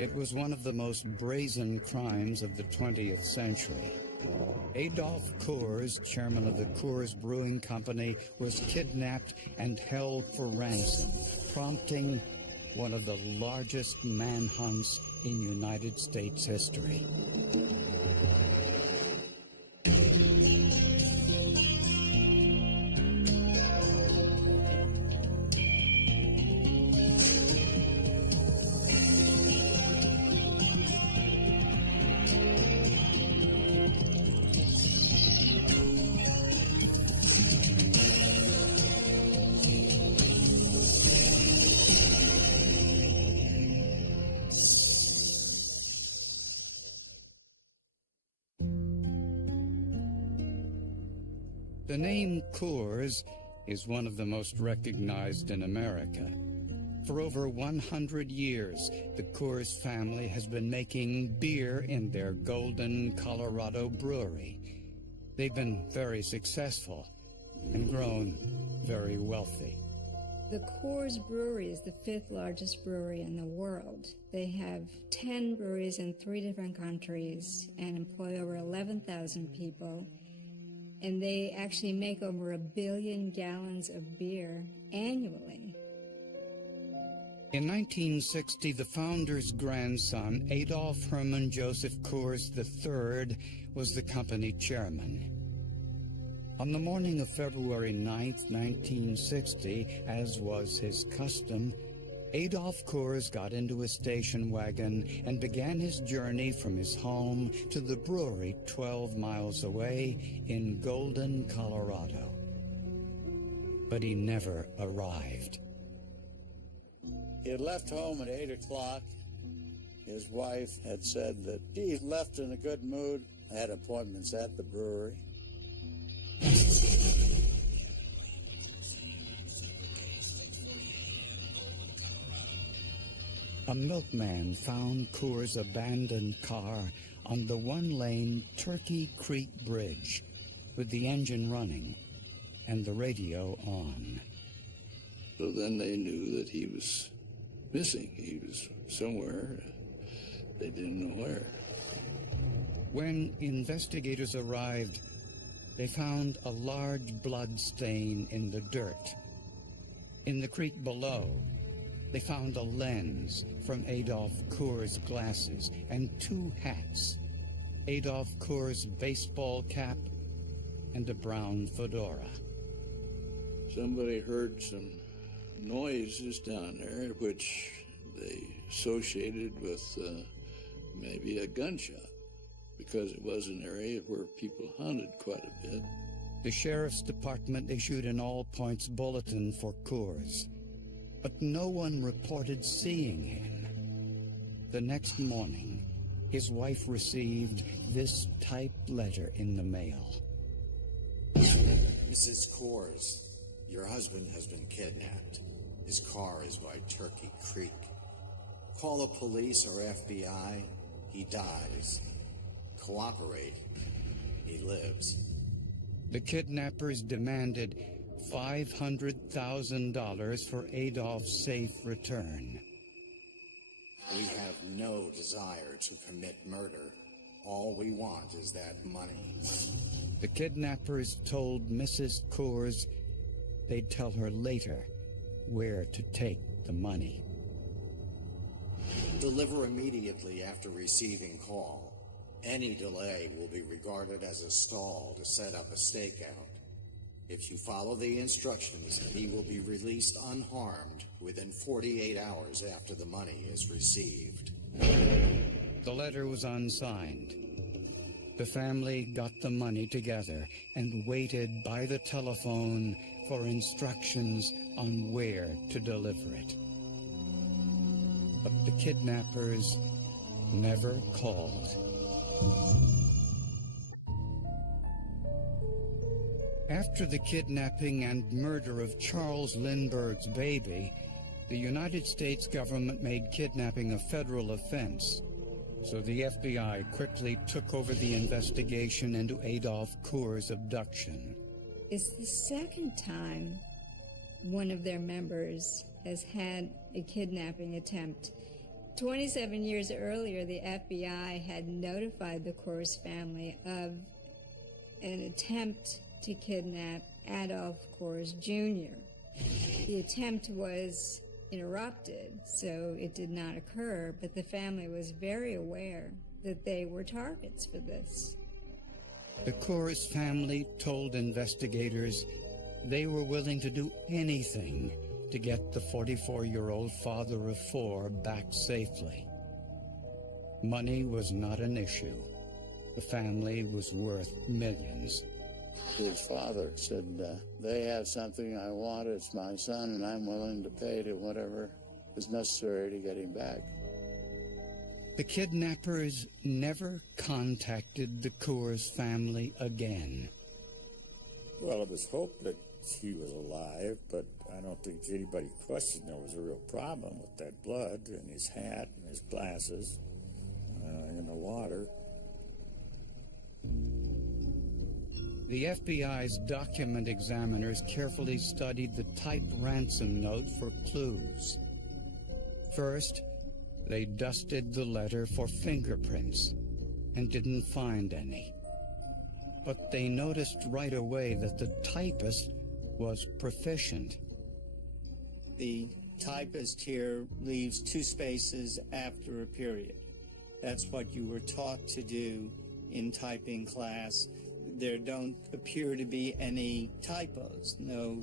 It was one of the most brazen crimes of the 20th century. Adolf Coors, chairman of the Coors Brewing Company, was kidnapped and held for ransom, prompting one of the largest manhunts in United States history. The name Coors is one of the most recognized in America. For over 100 years, the Coors family has been making beer in their Golden, Colorado brewery. They've been very successful and grown very wealthy. The Coors Brewery is the 5th largest brewery in the world. They have 10 breweries in 3 different countries and employ over 11,000 people. And they actually make over 1 billion gallons of beer annually. In 1960, the founder's grandson, Adolf Hermann Joseph Coors III, was the company chairman. On the morning of February 9, 1960, as was his custom, Adolf Coors got into a station wagon and began his journey from his home to the brewery 12 miles away in Golden, Colorado. But he never arrived. He had left home at 8 o'clock. His wife had said that he left in a good mood, had appointments at the brewery. A milkman found Coors' abandoned car on the one-lane Turkey Creek Bridge with the engine running and the radio on. So then they knew that he was missing. He was somewhere. They didn't know where. When investigators arrived, they found a large blood stain in the dirt. In the creek below, they found a lens from Adolf Coors' glasses and 2 hats, Adolf Coors' baseball cap and a brown fedora. Somebody heard some noises down there, which they associated with maybe a gunshot, because it was an area where people hunted quite a bit. The sheriff's department issued an all-points bulletin for Coors, but no one reported seeing him. The next morning, his wife received this typed letter in the mail. Mrs. Coors, your husband has been kidnapped. His car is by Turkey Creek. Call the police or FBI, he dies. Cooperate, he lives. The kidnappers demanded $500,000 for Adolf's safe return. We have no desire to commit murder. All we want is that money. The kidnappers told Mrs. Coors they'd tell her later where to take the money. Deliver immediately after receiving call. Any delay will be regarded as a stall to set up a stakeout. If you follow the instructions, he will be released unharmed within 48 hours after the money is received. The letter was unsigned. The family got the money together and waited by the telephone for instructions on where to deliver it. But the kidnappers never called. After the kidnapping and murder of Charles Lindbergh's baby, the United States government made kidnapping a federal offense. So the FBI quickly took over the investigation into Adolf Coors' abduction. It's the second time one of their members has had a kidnapping attempt 27 years earlier, the FBI had notified the Coors family of an attempt to kidnap Adolf Coors Jr. The attempt was interrupted, so it did not occur, but the family was very aware that they were targets for this. The Coors family told investigators they were willing to do anything to get the 44-year-old father of four back safely. Money was not an issue. The family was worth millions. His father said, they have something I want, it's my son, and I'm willing to pay to whatever is necessary to get him back. The kidnappers never contacted the Coors family again. Well, it was hoped that he was alive, but I don't think anybody questioned there was a real problem with that blood and his hat and his glasses in the water. The FBI's document examiners carefully studied the typed ransom note for clues. First, they dusted the letter for fingerprints and didn't find any. But they noticed right away that the typist was proficient. The typist here leaves 2 spaces after a period. That's what you were taught to do in typing class. There don't appear to be any typos, no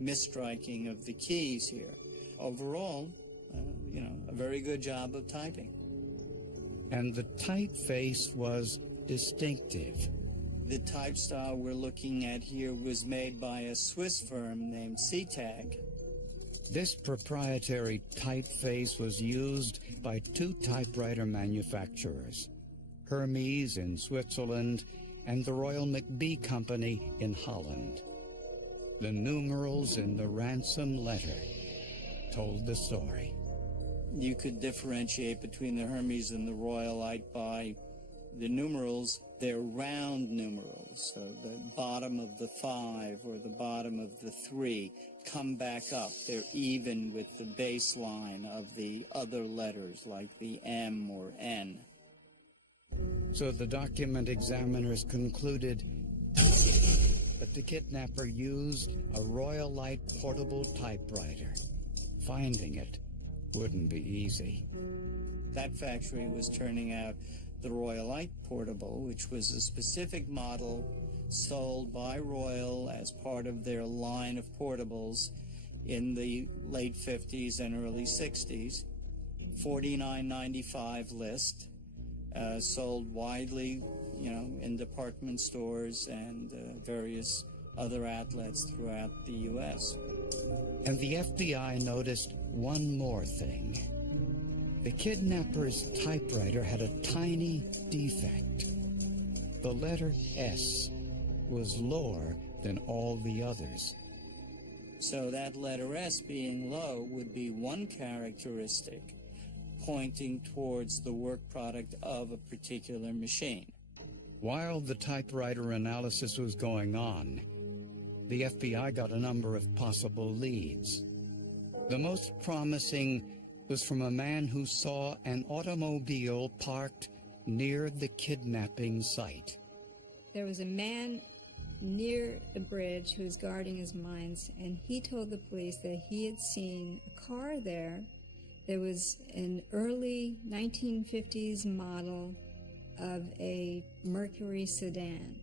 misstriking of the keys here. Overall, a very good job of typing. And the typeface was distinctive. The type style we're looking at here was made by a Swiss firm named CTAG. This proprietary typeface was used by 2 typewriter manufacturers, Hermes in Switzerland and the Royal McBee Company in Holland. The numerals in the ransom letter told the story. You could differentiate between the Hermes and the Royalite by the numerals. They're round numerals, so the bottom of the 5 or the bottom of the 3 come back up. They're even with the baseline of the other letters, like the M or N. So the document examiners concluded that the kidnapper used a Royalite portable typewriter. Finding it wouldn't be easy. That factory was turning out the Royalite Portable, which was a specific model sold by Royal as part of their line of portables in the late 50s and early 60s. $49.95 list, sold widely, in department stores and various other outlets throughout the U.S. And the FBI noticed one more thing. The kidnapper's typewriter had a tiny defect. The letter S was lower than all the others. So that letter S being low would be one characteristic pointing towards the work product of a particular machine. While the typewriter analysis was going on, the FBI got a number of possible leads. The most promising was from a man who saw an automobile parked near the kidnapping site. There was a man near the bridge who was guarding his mines, and he told the police that he had seen a car there. There was an early 1950s model of a Mercury sedan.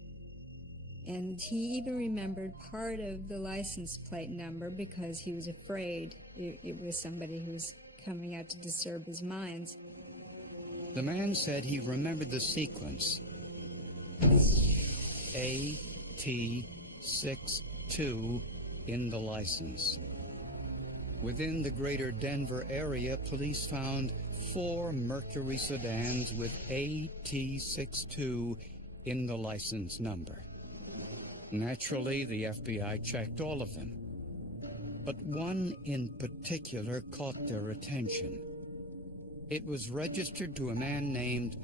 And he even remembered part of the license plate number because he was afraid it was somebody who was coming out to disturb his mines. The man said he remembered the sequence. AT62 in the license. Within the greater Denver area, police found 4 Mercury sedans with AT62 in the license number. Naturally, the FBI checked all of them. But one in particular caught their attention. It was registered to a man named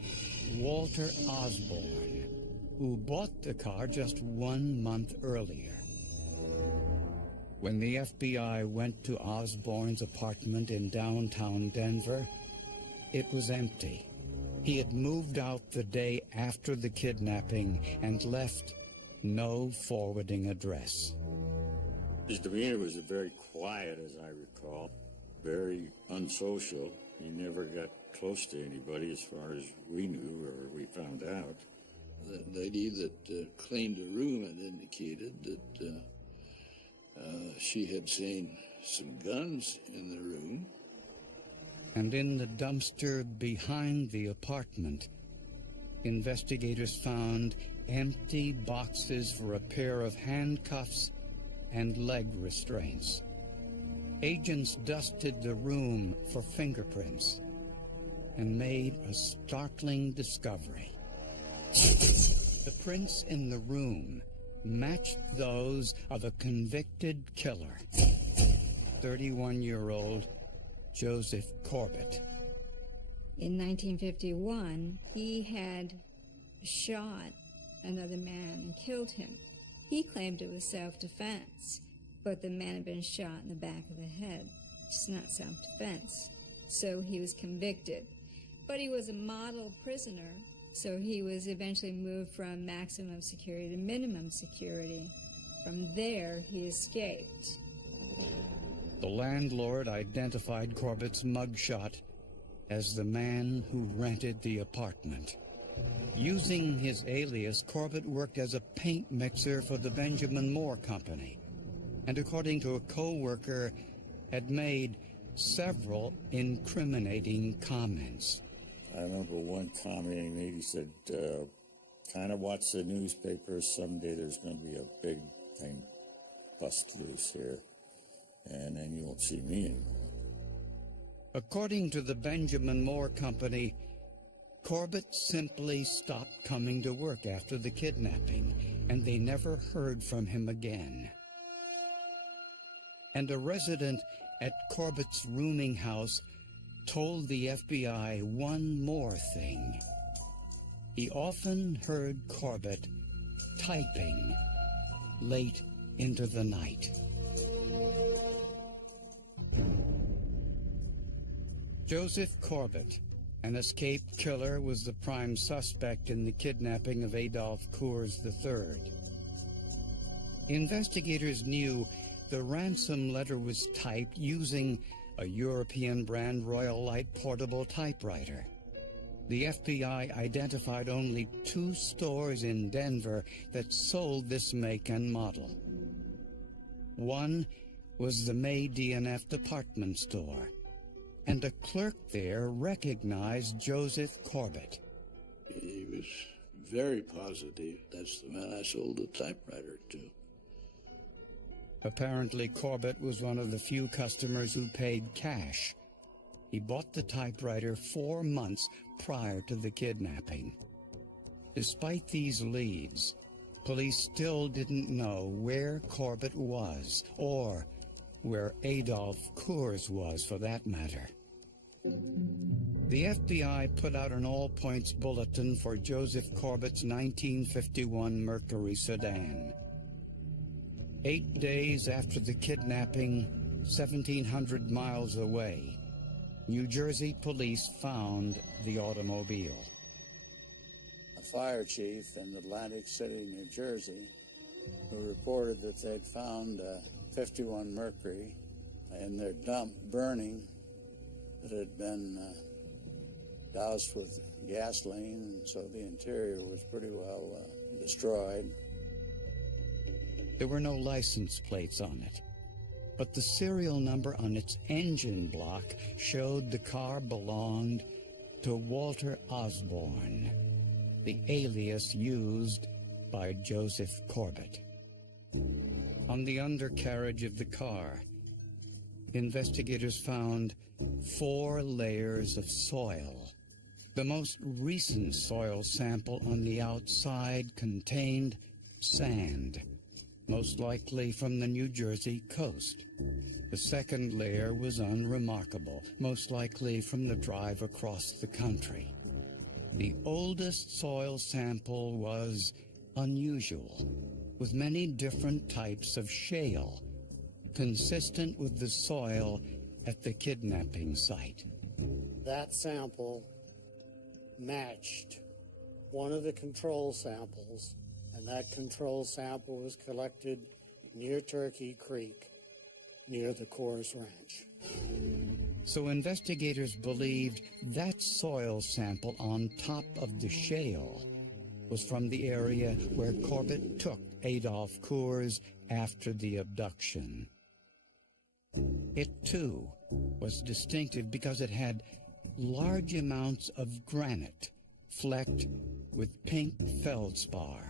Walter Osborne, who bought the car just 1 month earlier. When the FBI went to Osborne's apartment in downtown Denver, it was empty. He had moved out the day after the kidnapping and left no forwarding address. His demeanor was very quiet, as I recall, very unsocial. He never got close to anybody as far as we knew or we found out. The lady that cleaned the room had indicated that she had seen some guns in the room. And in the dumpster behind the apartment, investigators found empty boxes for a pair of handcuffs and leg restraints. Agents dusted the room for fingerprints and made a startling discovery. The prints in the room matched those of a convicted killer, 31-year-old Joseph Corbett. In 1951, he had shot another man and killed him. He claimed it was self-defense, but the man had been shot in the back of the head. It's not self-defense. So he was convicted. But he was a model prisoner, so he was eventually moved from maximum security to minimum security. From there, he escaped. The landlord identified Corbett's mugshot as the man who rented the apartment. Using his alias, Corbett worked as a paint mixer for the Benjamin Moore Company, and according to a co-worker, had made several incriminating comments. I remember one comment he made. He said, kind of watch the newspapers. Someday there's going to be a big thing bust loose here, and then you won't see me anymore. According to the Benjamin Moore Company, Corbett simply stopped coming to work after the kidnapping, and they never heard from him again. And a resident at Corbett's rooming house told the FBI one more thing. He often heard Corbett typing late into the night. Joseph Corbett, an escaped killer, was the prime suspect in the kidnapping of Adolph Coors III. Investigators knew the ransom letter was typed using a European brand Royal Light portable typewriter. The FBI identified only 2 stores in Denver that sold this make and model. One was the May D&F department store, and a clerk there recognized Joseph Corbett. He was very positive. That's the man I sold the typewriter to. Apparently, Corbett was one of the few customers who paid cash. He bought the typewriter 4 months prior to the kidnapping. Despite these leads, police still didn't know where Corbett was, or where Adolph Coors was, for that matter. The FBI put out an all-points bulletin for Joseph Corbett's 1951 Mercury sedan. 8 days after the kidnapping, 1,700 miles away, New Jersey police found the automobile. A fire chief in Atlantic City, New Jersey, who reported that they'd found a 51 Mercury in their dump burning, that had been doused with gasoline, and so the interior was pretty well destroyed. There were no license plates on it, but the serial number on its engine block showed the car belonged to Walter Osborne, the alias used by Joseph Corbett. On the undercarriage of the car, investigators found 4 layers of soil. The most recent soil sample on the outside contained sand, most likely from the New Jersey coast. The second layer was unremarkable, most likely from the drive across the country. The oldest soil sample was unusual, with many different types of shale, consistent with the soil at the kidnapping site. That sample matched one of the control samples, and that control sample was collected near Turkey Creek, near the Coors Ranch. So investigators believed that soil sample on top of the shale was from the area where Corbett took Adolph Coors after the abduction. It, too, was distinctive because it had large amounts of granite flecked with pink feldspar.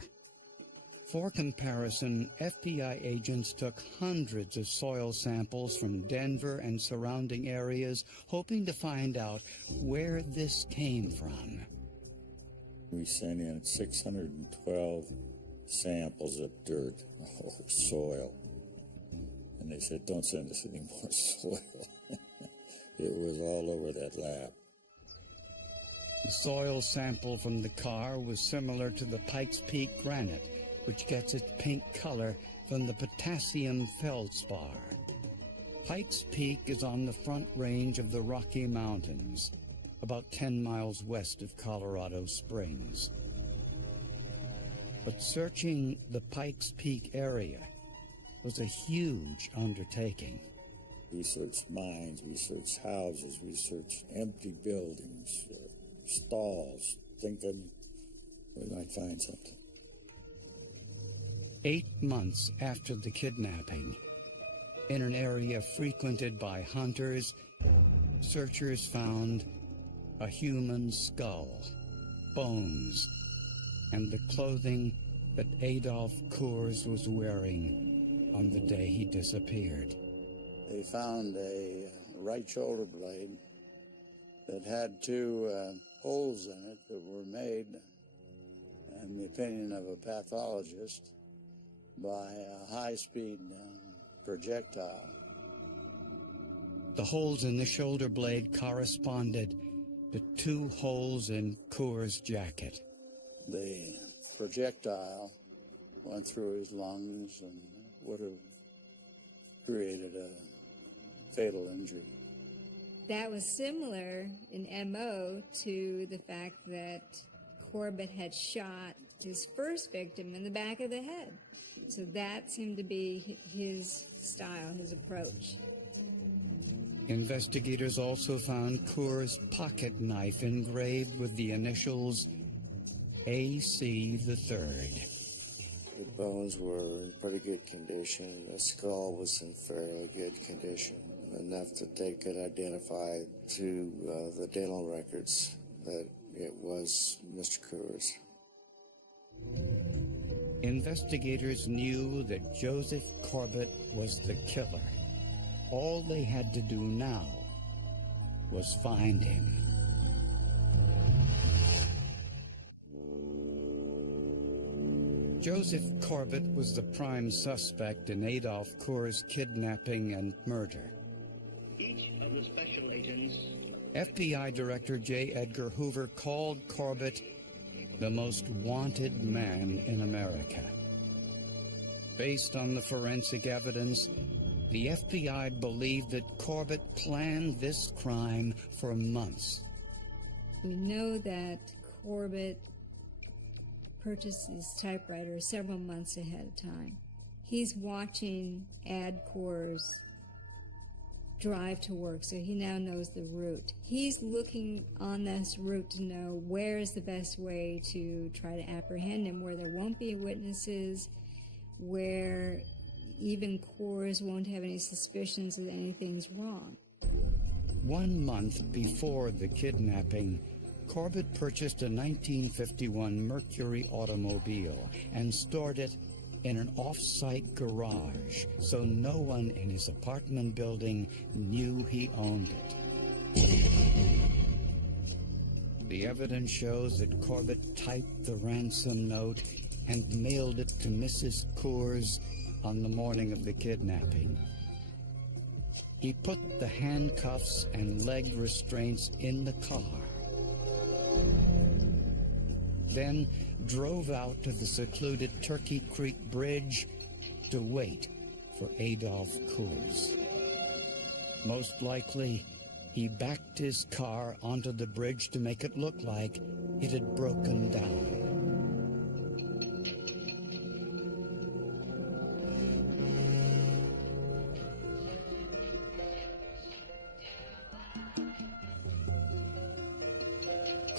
For comparison, FBI agents took hundreds of soil samples from Denver and surrounding areas, hoping to find out where this came from. We sent in 612 samples of dirt or soil. And they said, don't send us any more soil. It was all over that lap. The soil sample from the car was similar to the Pikes Peak granite, which gets its pink color from the potassium feldspar. Pikes Peak is on the front range of the Rocky Mountains, about 10 miles west of Colorado Springs. But searching the Pikes Peak area was a huge undertaking. We searched mines, we searched houses, we searched empty buildings, stalls, thinking we might find something. 8 months after the kidnapping, in an area frequented by hunters, searchers found a human skull, bones, and the clothing that Adolph Coors was wearing on the day he disappeared. They found a right shoulder blade that had two holes in it that were made, in the opinion of a pathologist, by a high-speed projectile. The holes in the shoulder blade corresponded to two holes in Coors' jacket. The projectile went through his lungs and would have created a fatal injury. That was similar in MO to the fact that Corbett had shot his first victim in the back of the head. So that seemed to be his style, his approach. Investigators also found Coors' pocket knife engraved with the initials AC III. The bones were in pretty good condition. The skull was in fairly good condition, enough that they could identify through the dental records that it was Mr. Coors. Investigators knew that Joseph Corbett was the killer. All they had to do now was find him. Joseph Corbett was the prime suspect in Adolph Coors' kidnapping and murder. Each of the special agents. FBI Director J. Edgar Hoover called Corbett the most wanted man in America. Based on the forensic evidence, the FBI believed that Corbett planned this crime for months. We know that Corbett purchased his typewriter several months ahead of time. He's watching Ad Coors drive to work, so he now knows the route. He's looking on this route to know where is the best way to try to apprehend him, where there won't be witnesses, where even Coors won't have any suspicions that anything's wrong. 1 month before the kidnapping, Corbett purchased a 1951 Mercury automobile and stored it in an off-site garage so no one in his apartment building knew he owned it. The evidence shows that Corbett typed the ransom note and mailed it to Mrs. Coors on the morning of the kidnapping. He put the handcuffs and leg restraints in the car, then drove out to the secluded Turkey Creek Bridge to wait for Adolph Coors. Most likely, he backed his car onto the bridge to make it look like it had broken down.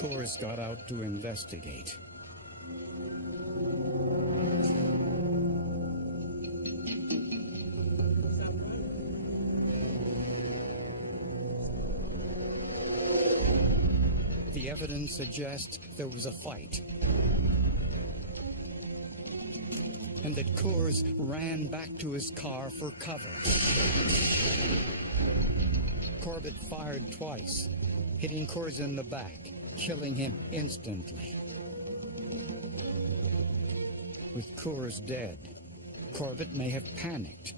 Coors got out to investigate. The evidence suggests there was a fight, and that Coors ran back to his car for cover. Corbett fired twice, hitting Coors in the back, killing him instantly. With Coors dead, Corbett may have panicked,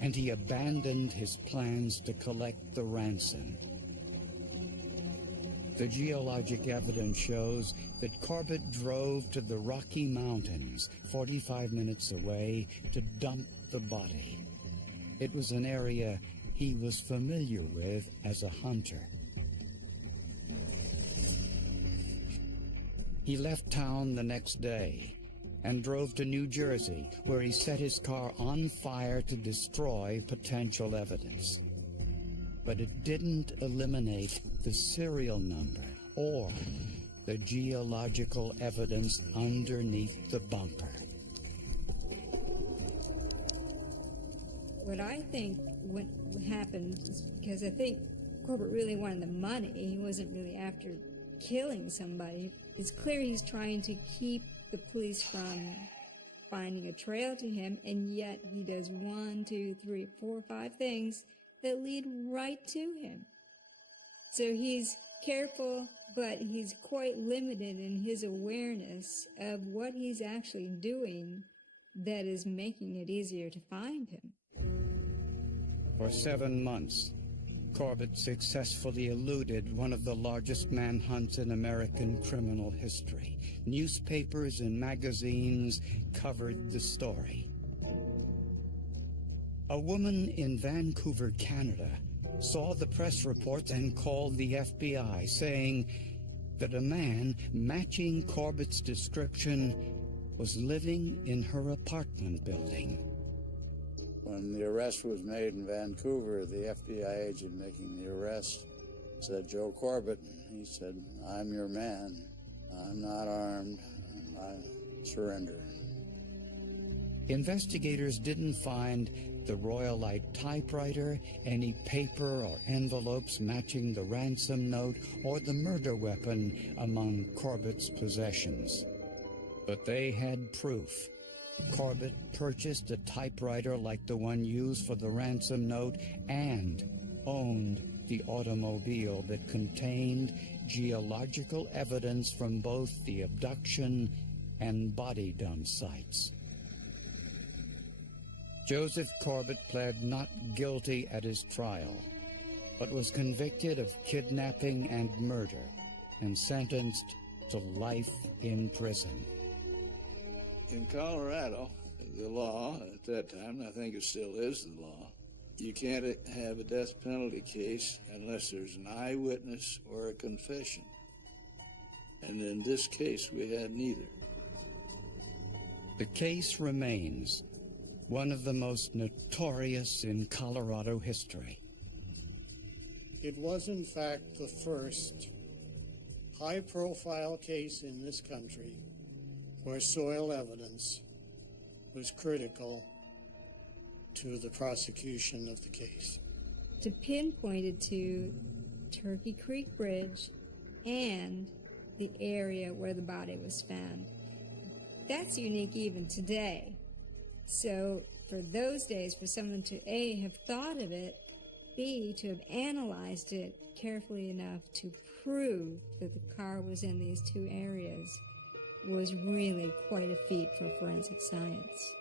and he abandoned his plans to collect the ransom. The geologic evidence shows that Corbett drove to the Rocky Mountains, 45 minutes away, to dump the body. It was an area he was familiar with as a hunter. He left town the next day and drove to New Jersey, where he set his car on fire to destroy potential evidence. But it didn't eliminate the serial number or the geological evidence underneath the bumper. What I think what happened is because I think Corbett really wanted the money. He wasn't really after killing somebody. It's clear he's trying to keep the police from finding a trail to him, and yet he does 1, 2, 3, 4, 5 things that lead right to him. So he's careful, but he's quite limited in his awareness of what he's actually doing that is making it easier to find him. For 7 months, Corbett successfully eluded one of the largest manhunts in American criminal history. Newspapers and magazines covered the story. A woman in Vancouver, Canada, saw the press reports and called the FBI, saying that a man matching Corbett's description was living in her apartment building. When the arrest was made in Vancouver, the FBI agent making the arrest said, "Joe Corbett." He said, "I'm your man. I'm not armed. I surrender." Investigators didn't find the Royalite typewriter, any paper or envelopes matching the ransom note, or the murder weapon among Corbett's possessions. But they had proof. Corbett purchased a typewriter like the one used for the ransom note and owned the automobile that contained geological evidence from both the abduction and body dump sites. Joseph Corbett pled not guilty at his trial, but was convicted of kidnapping and murder and sentenced to life in prison. In Colorado, the law at that time, and I think it still is the law, you can't have a death penalty case unless there's an eyewitness or a confession. And in this case, we had neither. The case remains one of the most notorious in Colorado history. It was, in fact, the first high-profile case in this country where soil evidence was critical to the prosecution of the case. To pinpoint it to Turkey Creek Bridge and the area where the body was found. That's unique even today. So for those days, for someone to A, have thought of it, B, to have analyzed it carefully enough to prove that the car was in these two areas was really quite a feat for forensic science.